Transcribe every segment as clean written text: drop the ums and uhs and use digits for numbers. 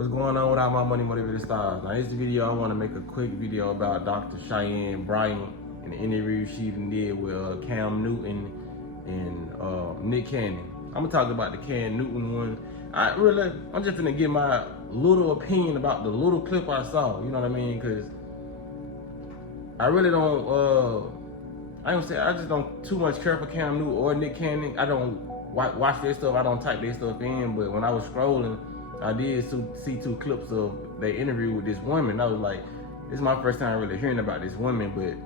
What's going on with all my money motivated stars? Now, this video, I want to make a quick video about Dr. Cheyenne Bryant and the interview she even did with Cam Newton and Nick Cannon. I'm gonna talk about the Cam Newton one. I'm just gonna give my little opinion about the little clip I saw. You know what I mean? Because I really don't. I just don't too much care for Cam Newton or Nick Cannon. I don't watch their stuff. I don't type their stuff in. But when I was scrolling, I did see two clips of their interview with this woman. I was like, this is my first time really hearing about this woman. But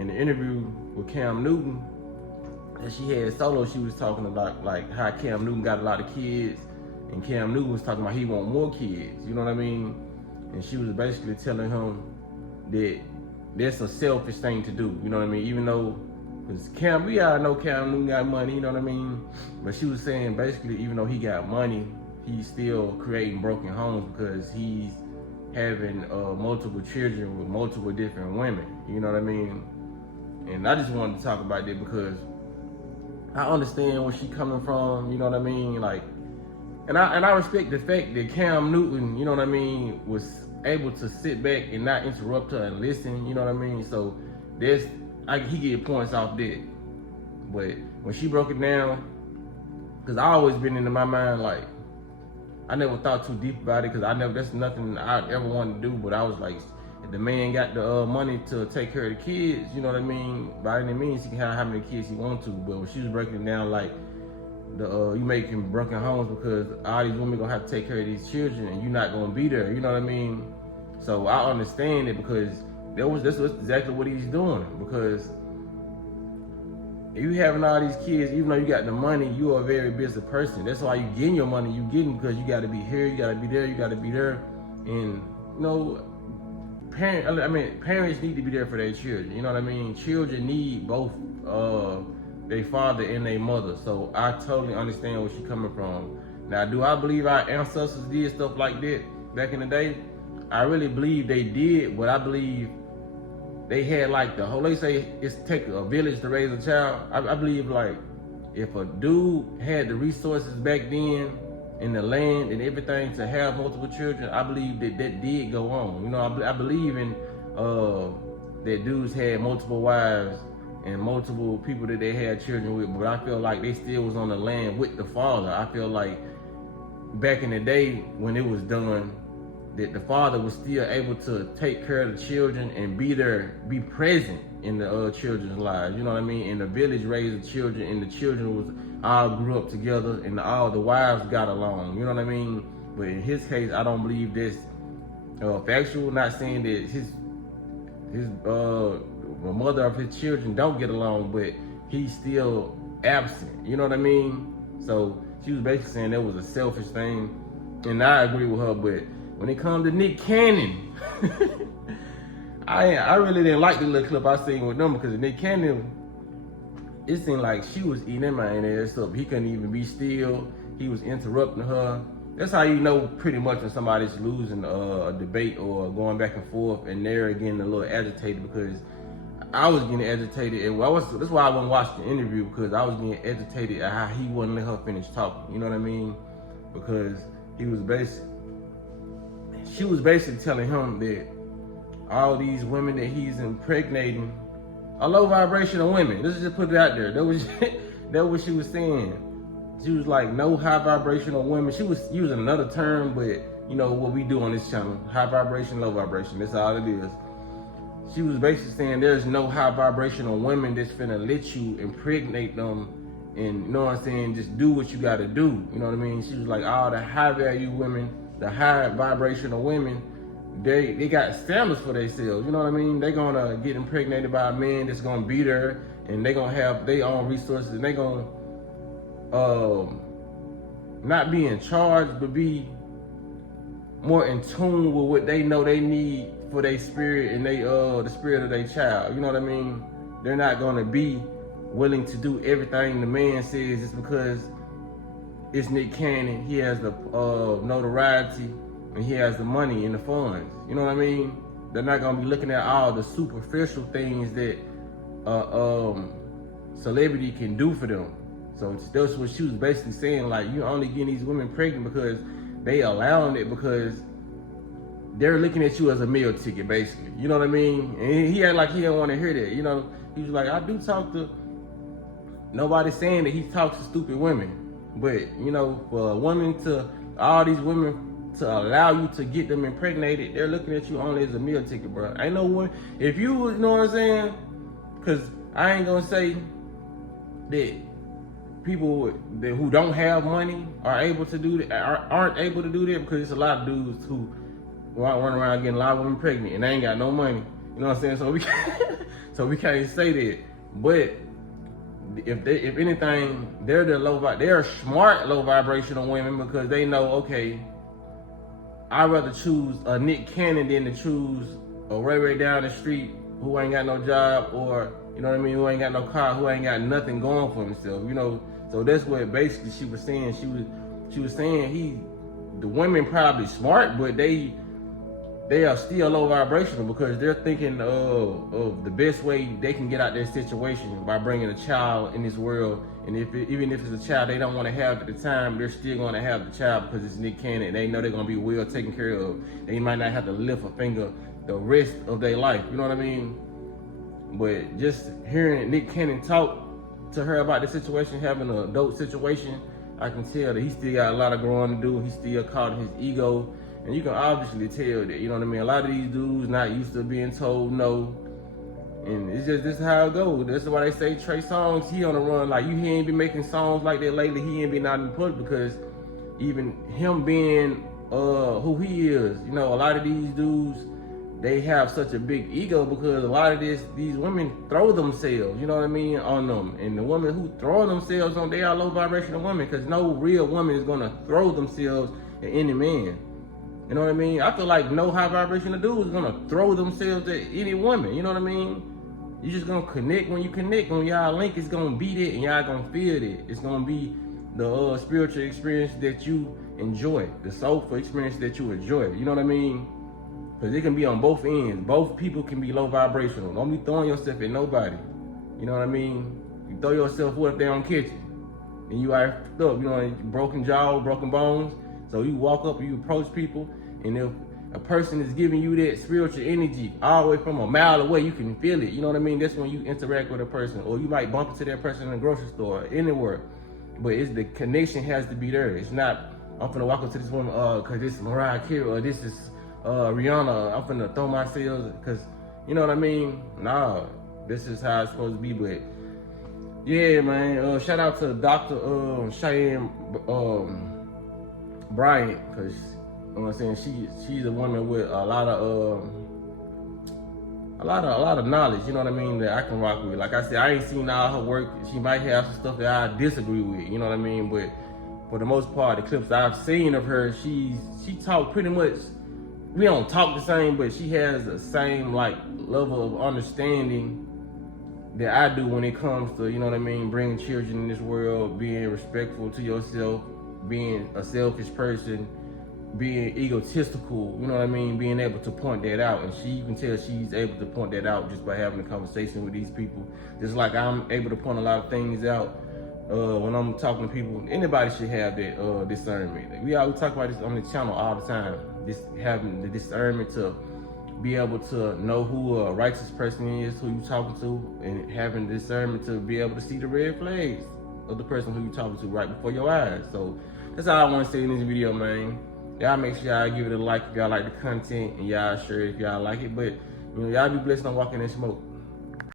in the interview with Cam Newton that she had solo, she was talking about like how Cam Newton got a lot of kids, and Cam Newton was talking about he want more kids. You know what I mean? And she was basically telling him that that's a selfish thing to do. You know what I mean? Even though, because we all know Cam Newton got money. You know what I mean? But she was saying basically, even though he got money, he's still creating broken homes because he's having multiple children with multiple different women. You know what I mean? And I just wanted to talk about that because I understand where she's coming from. You know what I mean? Like, and I respect the fact that Cam Newton, you know what I mean, was able to sit back and not interrupt her and listen. You know what I mean? So he get points off that. But when she broke it down, because I always been into my mind like, I never thought too deep about it because that's nothing I ever wanted to do. But I was like, if the man got the money to take care of the kids, you know what I mean? By any means, he can have how many kids he want to. But when she was breaking it down, like, you making broken homes because all these women gonna have to take care of these children and you're not gonna be there. You know what I mean? So I understand it because that's exactly what he's doing. Because if you having all these kids, even though you got the money, you are a very busy person. That's why you getting your money. You getting because you got to be here, you got to be there, you got to be there. And you know, parents need to be there for their children. You know what I mean? Children need both their father and their mother. So I totally understand where she's coming from. Now, do I believe our ancestors did stuff like that back in the day? I really believe they did, but I believe they had like they say it's take a village to raise a child. I believe like if a dude had the resources back then and the land and everything to have multiple children, I believe that did go on. You know, I believe in that dudes had multiple wives and multiple people that they had children with, but I feel like they still was on the land with the father. I feel like back in the day when it was done, that the father was still able to take care of the children and be there, be present in the children's lives. You know what I mean? And the village raised the children, and the children was all grew up together, and all the wives got along. You know what I mean? But in his case, I don't believe this factual. Not saying that the mother of his children don't get along, but he's still absent. You know what I mean? So she was basically saying that was a selfish thing, and I agree with her. But when it comes to Nick Cannon, I really didn't like the little clip I seen with them because Nick Cannon, it seemed like she was eating that man ass up. He couldn't even be still. He was interrupting her. That's how you know pretty much when somebody's losing a debate or going back and forth, and they're getting a little agitated because I was getting agitated. And that's why I wouldn't watch the interview, because I was getting agitated at how he wouldn't let her finish talking. You know what I mean? Because she was basically telling him that all these women that he's impregnating are low vibrational women. Let's just put it out there. That was what she was saying. She was like, no high vibrational women. She was using another term, but you know what we do on this channel: high vibration, low vibration. That's all it is. She was basically saying there's no high vibrational women that's finna let you impregnate them, and you know what I'm saying, just do what you gotta do. You know what I mean? She was like, all the high value women, the high vibrational women, they got standards for themselves. You know what I mean? They gonna get impregnated by a man that's gonna be there, and they gonna have their own resources, and they gonna not be in charge, but be more in tune with what they know they need for their spirit and the spirit of their child. You know what I mean? They're not gonna be willing to do everything the man says just because it's Nick Cannon. He has the notoriety and he has the money and the funds. You know what I mean? They're not gonna be looking at all the superficial things that celebrity can do for them. So that's what she was basically saying. Like, you only getting these women pregnant because they allowing it because they're looking at you as a meal ticket, basically. You know what I mean? And he act like he didn't want to hear that. You know, he was like, I do talk to. Nobody's saying that he talks to stupid women, but you know, for a woman to all these women to allow you to get them impregnated, they're looking at you only as a meal ticket, bro. Ain't no one. If you was, you know what I'm saying? Because I ain't gonna say that people who don't have money are able to do that, aren't able to do that, because it's a lot of dudes who run around getting a lot of women pregnant and they ain't got no money. You know what I'm saying? So we can't say that. But if anything, they're smart low vibrational women, because they know, okay, I'd rather choose a Nick Cannon than to choose a Ray down the street who ain't got no job, or you know what I mean, who ain't got no car, who ain't got nothing going for himself. You know, so that's what basically she was saying. She was saying the women probably smart, but they are still low vibrational, because they're thinking of the best way they can get out their situation by bringing a child in this world. And even if it's a child they don't want to have at the time, they're still going to have the child because it's Nick Cannon. They know they're going to be well taken care of. They might not have to lift a finger the rest of their life. You know what I mean? But just hearing Nick Cannon talk to her about the situation, having an adult situation, I can tell that he still got a lot of growing to do. He's still caught in his ego. And you can obviously tell that, you know what I mean? A lot of these dudes not used to being told no. And it's just, this is how it goes. That's why they say Trey Songz, he on the run. Like, he ain't been making songs like that lately. He ain't been out in public, because even him being who he is, you know, a lot of these dudes, they have such a big ego, because a lot of these women throw themselves, you know what I mean, on them. And the women who throw themselves on, they are low vibrational women, because no real woman is gonna throw themselves at any man. You know what I mean? I feel like no high vibrational dude is gonna throw themselves at any woman. You know what I mean? You just gonna connect when you connect. When y'all link, it's gonna be it, and y'all gonna feel it. It's gonna be the spiritual experience that you enjoy, the soulful experience that you enjoy. You know what I mean? Because it can be on both ends. Both people can be low vibrational. Don't be throwing yourself at nobody. You know what I mean? You throw yourself, what if they don't catch you? And you are up, you know, broken jaw, broken bones. So you walk up and you approach people, and if a person is giving you that spiritual energy all the way from a mile away, you can feel it. You know what I mean? That's when you interact with a person, or you might bump into that person in the grocery store, or anywhere. But the connection has to be there. It's not, I'm finna walk up to this woman, cause this is Mariah Carey, or this is Rihanna. I'm finna throw myself, cause you know what I mean? Nah, this is how it's supposed to be. But yeah, man. Shout out to Dr. Cheyenne Bryant, cause you know what I'm saying, she's a woman with a lot of knowledge, you know what I mean, that I can rock with. Like I said, I ain't seen all her work. She might have some stuff that I disagree with, you know what I mean, but for the most part, the clips I've seen of her, she talk pretty much, we don't talk the same, but she has the same like level of understanding that I do when it comes to, you know what I mean, bringing children in this world, being respectful to yourself, being a selfish person, being egotistical, you know what I mean, being able to point that out. And you can tell she's able to point that out just by having a conversation with these people. Just like I'm able to point a lot of things out when I'm talking to people. Anybody should have that discernment. We talk about this on the channel all the time. This having the discernment to be able to know who a righteous person is, who you talking to, and having the discernment to be able to see the red flags of the person who you talking to right before your eyes. So that's all I want to say in this video, man. Y'all make sure y'all give it a like if y'all like the content, and y'all share if y'all like it. But you know, y'all be blessed on walking in smoke.